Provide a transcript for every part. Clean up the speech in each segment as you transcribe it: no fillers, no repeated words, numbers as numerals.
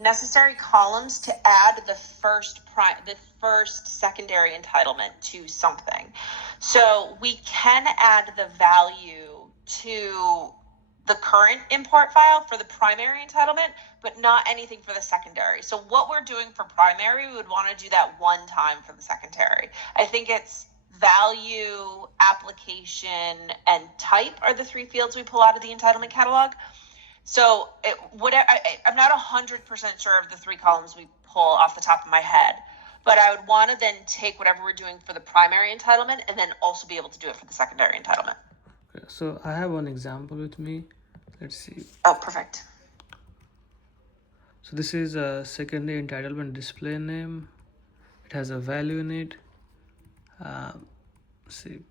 necessary columns to add the first secondary entitlement to something. So we can add the value to the current import file for the primary entitlement, but not anything for the secondary. So what we're doing for primary, we would want to do that one time for the secondary. I think it's value, application, and type are the three fields we pull out of the entitlement catalog. So I'm not 100% sure of the three columns we pull off the top of my head, but I would want to then take whatever we're doing for the primary entitlement and then also be able to do it for the secondary entitlement. Okay, so I have one example with me. Let's see. Oh, perfect. So this is a secondary entitlement display name. It has a value in it. See,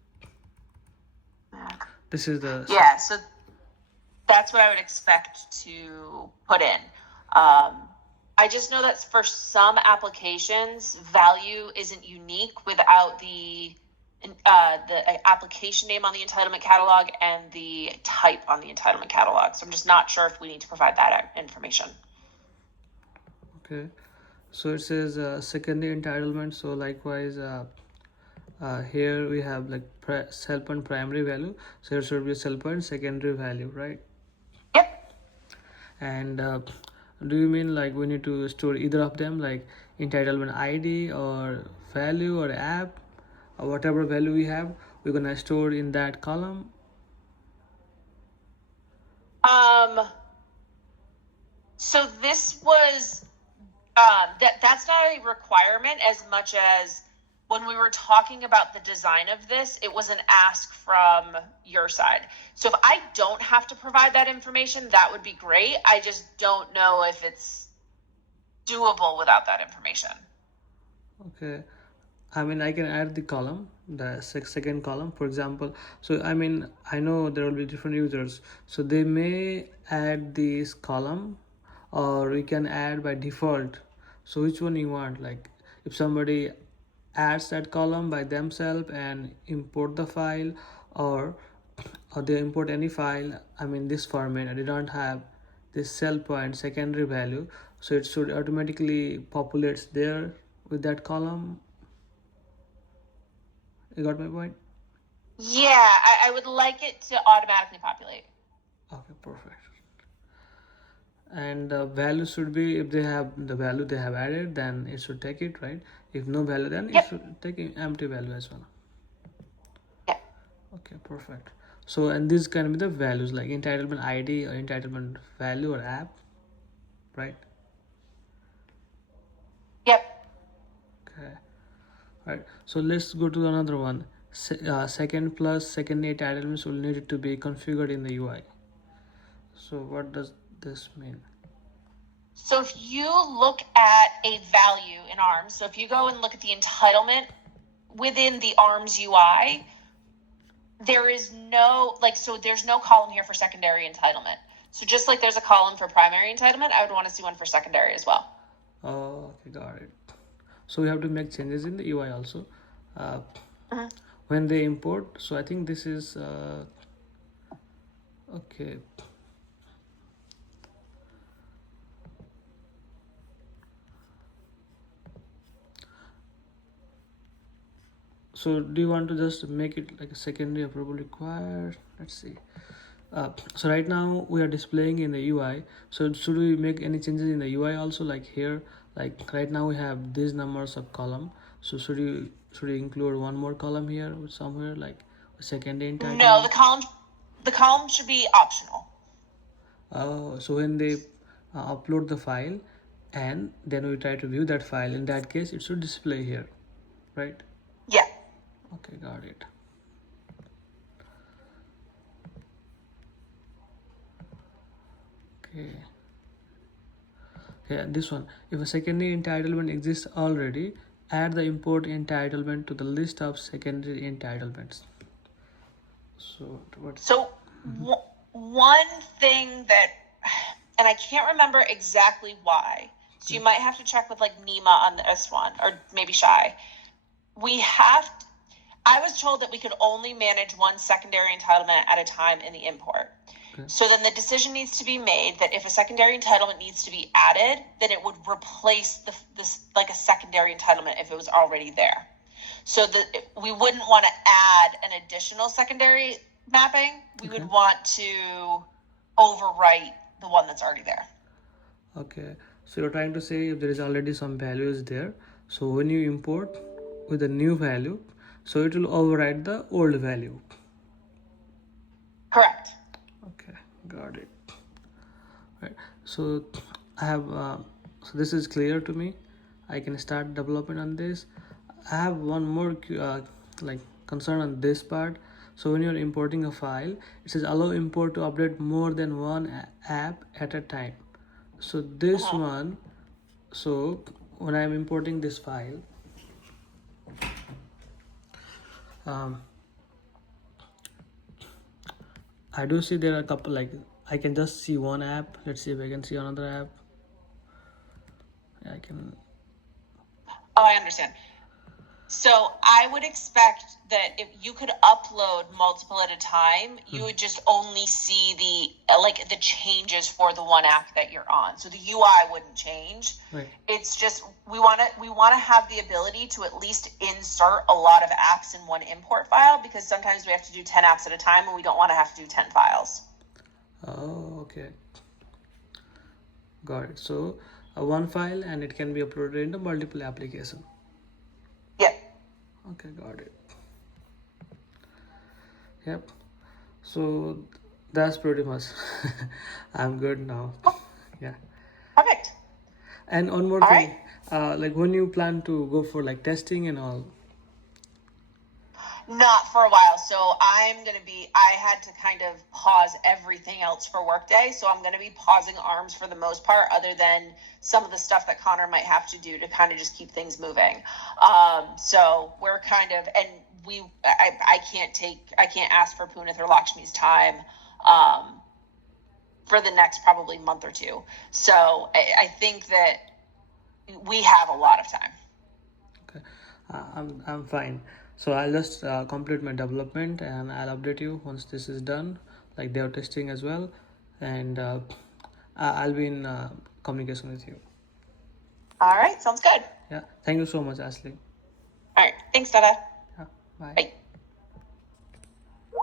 this is the so that's what I would expect to put in. I just know that for some applications, value isn't unique without the application name on the entitlement catalog and the type on the entitlement catalog. So I'm just not sure if we need to provide that information. Okay, so it says secondary entitlement. So likewise, here we have like self and primary value. So here should be self and secondary value, right? Yep. And do you mean like we need to store either of them, like entitlement ID or value or app? Whatever value we have, we're gonna store in that column. So this was that's not a requirement as much as when we were talking about the design of this, it was an ask from your side. So if I don't have to provide that information, that would be great. I just don't know if it's doable without that information. Okay, I mean, I can add the column, the second column, for example. So I mean, I know there will be different users, so they may add this column, or we can add by default. So which one you want? Like if somebody adds that column by themselves and import the file, or they import any file, I mean this format, I don't have this cell point secondary value, so it should automatically populates there with that column. You got my point? Yeah, I would like it to automatically populate. Okay, perfect. And the value should be, if they have the value they have added, then it should take it, right? If no value, then it should take an empty value as well. Yeah. Okay, perfect. So, and these can be the values like entitlement ID or entitlement value or app, right? Yep. Okay. All right. So let's go to another one. Second plus secondary entitlements will need to be configured in the UI. So what does this mean? So if you look at a value in ARMS, so if you go and look at the entitlement within the ARMS UI, there is no, there's no column here for secondary entitlement. So just like there's a column for primary entitlement, I would want to see one for secondary as well. Oh, okay, got it. So we have to make changes in the UI also. When they import, so I think this is, okay. So do you want to just make it like a secondary approval required? Let's see. So right now we are displaying in the UI. So should we make any changes in the UI also, like here? Like right now we have these numbers of column. So should you include one more column here somewhere, like a secondary entitlement? No, the column should be optional. Oh, so when they upload the file and then we try to view that file, in that case it should display here, right? Yeah. Okay, got it. Okay. Yeah, this one. If a secondary entitlement exists already, add the import entitlement to the list of secondary entitlements. So what? So one thing that, and I can't remember exactly why, so you might have to check with like Nima on this one, or maybe Shai. I was told that we could only manage one secondary entitlement at a time in the import. So then the decision needs to be made that if a secondary entitlement needs to be added, then it would replace this like a secondary entitlement if it was already there. So that we wouldn't want to add an additional secondary mapping. We would want to overwrite the one that's already there. Okay, so you're trying to say if there is already some values there, so when you import with a new value, so it will override the old value. Correct. Okay, got it. Right. So I have so this is clear to me. I can start development on this. I have one more like concern on this part. So when you're importing a file, it says allow import to update more than one app at a time. So this one, so when I'm importing this file, I do see there are a couple, like I can just see one app. Let's see if I can see another app. I can. Oh, I understand. So I would expect that if you could upload multiple at a time, you would just only see the changes for the one app that you're on. So the UI wouldn't change. Right. It's just we want to have the ability to at least insert a lot of apps in one import file, because sometimes we have to do 10 apps at a time and we don't want to have to do 10 files. Oh, okay. Got it. So one file and it can be uploaded into multiple applications. Yep. Okay, got it. Yep. So that's pretty much. I'm good now. Yeah. Perfect. And one more All thing, like when you plan to go for like testing and all. Not for a while. So I had to kind of pause everything else for Workday. So I'm going to be pausing ARMS for the most part, other than some of the stuff that Connor might have to do to kind of just keep things moving. So we're kind of, and I can't ask for Punith or Lakshmi's time, for the next probably month or two. So I think that we have a lot of time. Okay, I'm fine. So I'll just complete my development and I'll update you once this is done, like dev testing as well, and I'll be in communication with you. All right. Sounds good. Yeah. Thank you so much, Ashley. All right. Thanks, Dada. Yeah. Bye. Bye.